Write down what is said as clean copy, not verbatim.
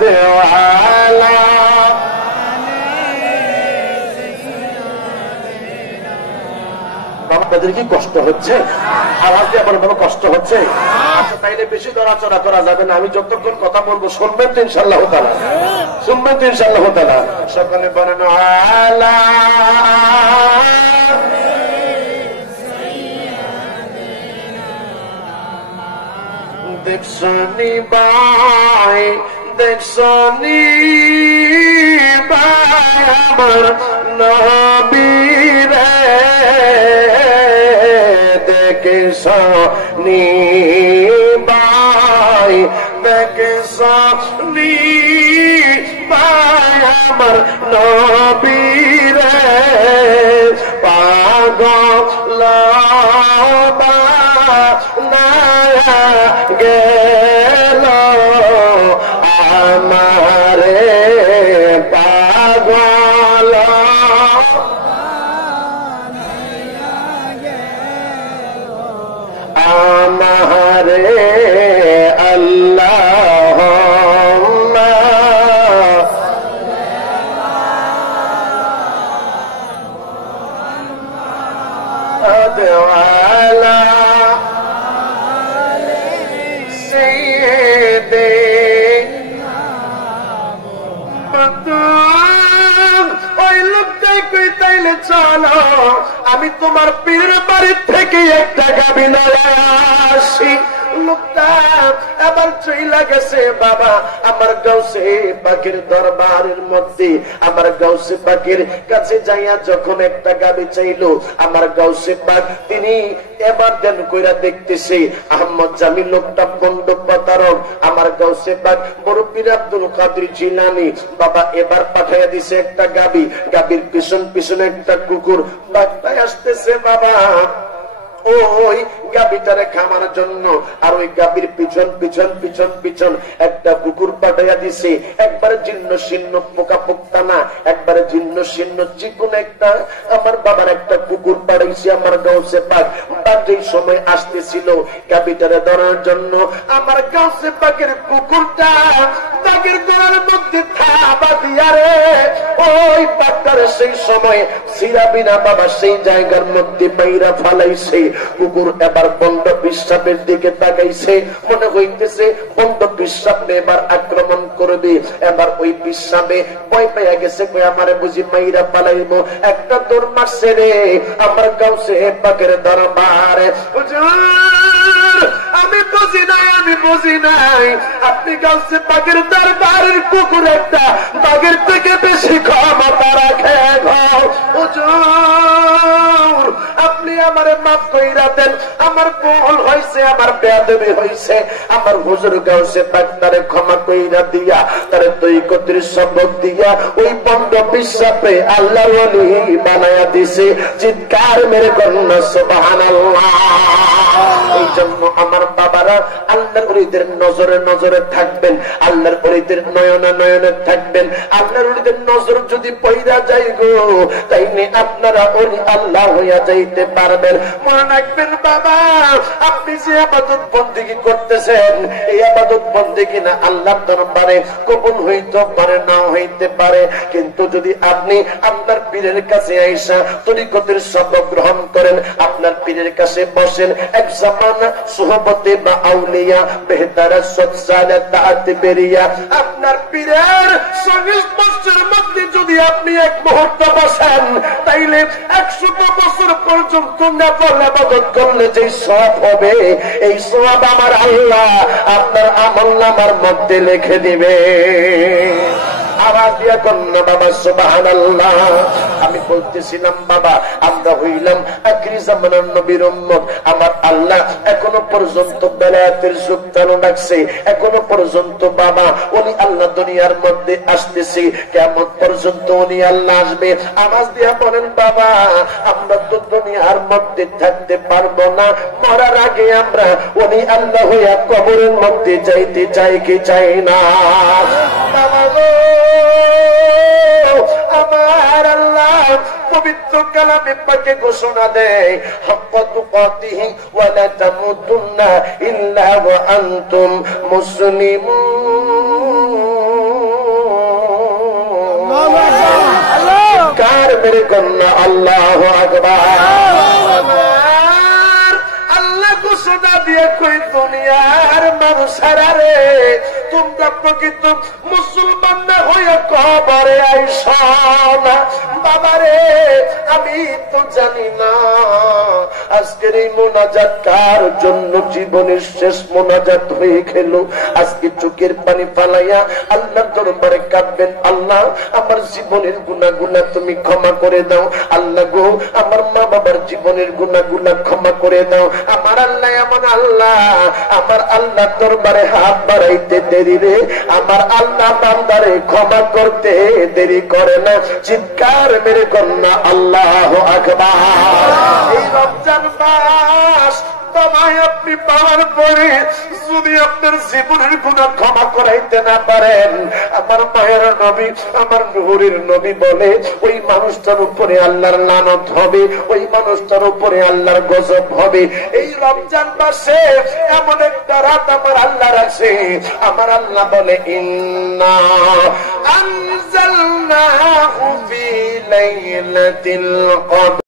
দেওয়ালা। আপনাদের কি কষ্ট হচ্ছে? আওয়াজ দিয়ে আমার কোনো কষ্ট হচ্ছে? আচ্ছা, তাইলে বেশি দরাচড়া করা যাবে না। আমি যতক্ষণ কথা বলবো শুনবেন তো ইনশাআল্লাহ তাআলা, শুনবেন তো ইনশাআল্লাহ তাআলা। সকালে বলেন আলা দেখছনি ভাই, দেখছনি ভাই আমার নবীরে, দেখছনি ভাই, দেখছনি ভাই আমার নবীরে, পাগল গেল আমারে, পাগল আমারে আল্লাহ দেওয়ালা তাইলে চলো আমি তোমার পীরের বাড়ির থেকে একটা গাভী নিয়ে আসি। লোকটা আবার চইলা গেছে। বাবা আমার গাউসে পাখির দরবারের মধ্যে আমার গাউসে পাখির কাছে যাইয়া যখন একটা গাভী চাইলো, আমার গাউসে পাক তিনি এবার দেন কইরা দেখতেছে আহমদ জামিল লোকটা বন্ড প্রতারক। আমার গাউসে পাক বড় পীর আব্দুল কাদের জিলানী বাবা এবার পাঠাইয়া দিছে একটা গাভী। গাভীর পিছন পিছনে একটা কুকুর বাগটাই আসতেছে। বাবা ওই গাভীটারে খামার জন্য আর ওই গাভীর পিছন পিছন পিছন পিছন একটা কুকুর পাঠাইয়া দিছে। একবারে জীর্ণ শীর্ণ পোকা পোক্তা না, একবারে জীর্ণ শীর্ণ চিকুন একটা আমার বাবার একটা কুকুর পাঠাইছে। আমার গাউসে পাক যেই সময় আসতেছিল গাভীটারে ধরার জন্য, আমার গাউসে পাকের কুকুরটা বাঘের গলার মধ্যে থাবা দিয়া রে ওই বাঘটারে সেই সময় সিরাবিনা বাবা সেই জায়গার মধ্যে বাইরা ফালাইছে। কুকুর এবার বন্ড পিসাবের দিকে তাকাইছে, মনে হইতেছে বন্ড পিসাবে এবার আক্রমণ করবে। এবার ওই পিসাবে ভয় পেয়ে গেছে, কই আমারে বুঝি মাইরা পালাইবো। একটা দৌড় মারছে রে আমার গাউসে পাকের দরবারে। আমি বুঝি নাই, আমি বুঝি নাই আপনি গাউসে পাকের দরবারের কুকুর একটা বাঘের থেকে বেশি ক্ষমতা রাখে। হুজুর আপনি আমারে মাফ কইরা দেন, আমার ভুল হইছে, আমার বেয়াদবি হইছে। আমার হুজুর গাউসে পাক তারে ক্ষমা কইরা দিয়া তারে তরিকতের সবক দিয়া ওই বন্ড পিসাবে আল্লাহর ওলি বানায়া দিছে। চিৎকার মেরে কন্যা সুবহানাল্লাহ। এই জন্য আমার বাবারা আল্লাহর ওলিদের নজরে নজরে থাকবেন, আল্লাহর ওলিদের নয়নে নয়নে থাকবেন। আল্লাহর ওলিদের নজর যদি পয়রা যায় গো তাইলে আপনারা ওলি আল্লাহ হইয়া যাইতে পারবেন। মনে রাখবেন বাবা, আপনি যে ইবাদত বন্দেগী করতেছেন এই ইবাদত বন্দেগী না আল্লাহর দরবারে কবুল হইতে পারে, না হইতে পারে। কিন্তু যদি আপনি আপনার পীরের কাছে আইসা তরিকতের সবক গ্রহণ করেন, আপনার পীরের কাছে বসেন, এক জামানা সুহবতে বা আউলিয়া বেহতার সৎসালাত বেরিয়া আপনার পীরের সংস্পর্শের মধ্যে যদি আপনি এক মুহূর্ত বসেন তাইলে 100 বছর পর্যন্ত নেফল ইবাদত করলে যে সওয়াব হবে এই সওয়াব আমার আল্লাহ আপনার আমলনামার মধ্যে লিখে দিবে। আওয়াজ দিয়া কন্যা বাবা সুবহানাল্লাহ। আমি বলতেছিলাম বাবা আমরা হইলাম আখিরি জামানার নবীর উম্মত। আমার আল্লাহ এখনো পর্যন্ত বেলায়েতের যুগ চালু রাখছে, এখনো পর্যন্ত বাবা উনি আল্লাহ দুনিয়ার মধ্যে আসতেছে, কিয়ামত পর্যন্ত উনি আল্লাহ আসবে। আওয়াজ দিয়া বলেন বাবা আমরা তো দুনিয়ার মধ্যে থাকতে পারবো না, মরার আগে আমরা উনি আল্লাহ হইয়া কবরের মধ্যে যাইতে চাই কি চাই না? বাবা গো আমার আল্লাহ পবিত্র কালামে পাকে ঘোষণা দেয় হাক্কা তুকাতিহি ওয়া লা তামুতুন্না ইল্লা ওয়া আনতুম মুসলিমুন। মেরে কন্যা আল্লাহু আকবার। আল্লাহ ঘোষণা দিয়ে কই দুনিয়ার মানুষেরা রে, তোমরা প্রকৃত মুসলমান না হয়ে কবরে আইসা না। বাবারে আমি তো জানি না আজকের এই মোনাজাত কার জন্য জীবনের শেষ মোনাজাত হয়ে গেল। আজকে চোখের পানি ফালাইয়া আল্লাহর দরবারে কাঁদবেন, আল্লাহ আমার জীবনের গুনাহগুলো তুমি ক্ষমা করে দাও। আল্লাহ গো আমার মা বাবার জীবনের গুনাহগুলো ক্ষমা করে দাও। আমার আল্লাহ এমন আল্লাহ, আমার আল্লাহ দরবারে হাত বাড়াইতে দেরি রে, আমার আল্লাহ বান্দারে ক্ষমা করতে দেরি করে না। চিৎকার মেরে কন্যা আল্লাহু আকবার। এই রমজান মাস তোমায় আপনি পাওয়ার পরে যদি আপনার জীবনের গুনাহ ক্ষমা করাইতে না পারেন, আমার মায়ের নবী আমার নূরের নবী বলে ওই মানুষটার উপরে আল্লাহর লানত হবে, ওই মানুষটার উপরে আল্লাহর গজব হবে। এই রমজান মাসে এমন একটা রাত আমার আল্লাহ রাখছে, আমার আল্লাহ বলে ইন্না আনজালনাহু ফি লাইলাতিল কদর।